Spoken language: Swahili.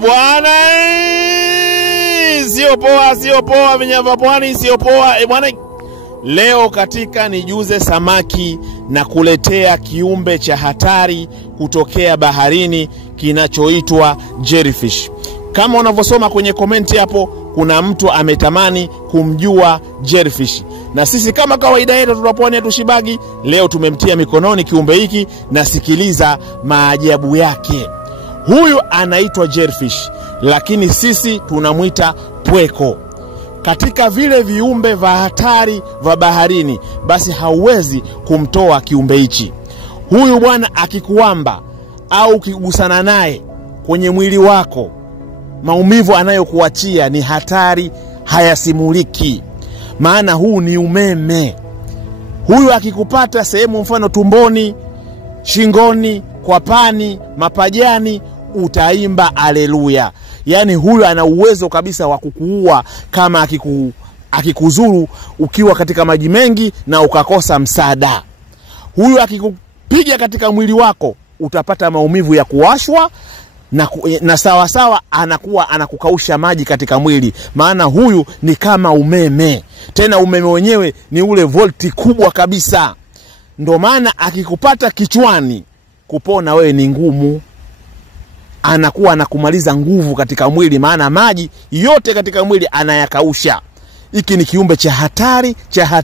Bwana, sio poa vinyava pwani, sio poa. Bwana, leo katika Nijuze Samaki na kuletea kiumbe cha hatari kutokea baharini kinachoitwa jellyfish. Kama unavyosoma kwenye komenti hapo, kuna mtu ametamani kumjua jellyfish. Na sisi kama kawaida yetu tunaponi tushibagi, leo tumemtia mikononi kiumbe hiki na sikiliza maajabu yake. Huyu anaitwa jellyfish, lakini sisi tunamuita pweko. Katika vile viumbe vya hatari vya baharini, basi hauwezi kumtoa kiumbe hichi. Huyu bwana akikuamba au ukigusana naye kwenye mwili wako, maumivu anayokuachia ni hatari, hayasimuliki. Maana huu ni umeme. Huyu akikupata sehemu mfano tumboni, shingoni, kwapani, mapajani, utaimba haleluya. Yani huyu ana uwezo kabisa wa kukuua kama akikuzuru ukiwa katika maji mengi na ukakosa msaada. Huyu akikupiga katika mwili wako utapata maumivu ya kuwashwa na sawa anakuwa anakukausha maji katika mwili. Maana huyu ni kama umeme. Tena umeme wenyewe ni ule volti kubwa kabisa. Ndio maana akikupata kichwani, kupona wewe ni ngumu. Anakuwa anakumaliza nguvu katika mwili, maana maji yote katika mwili anayakausha. Hiki ni kiumbe cha hatari,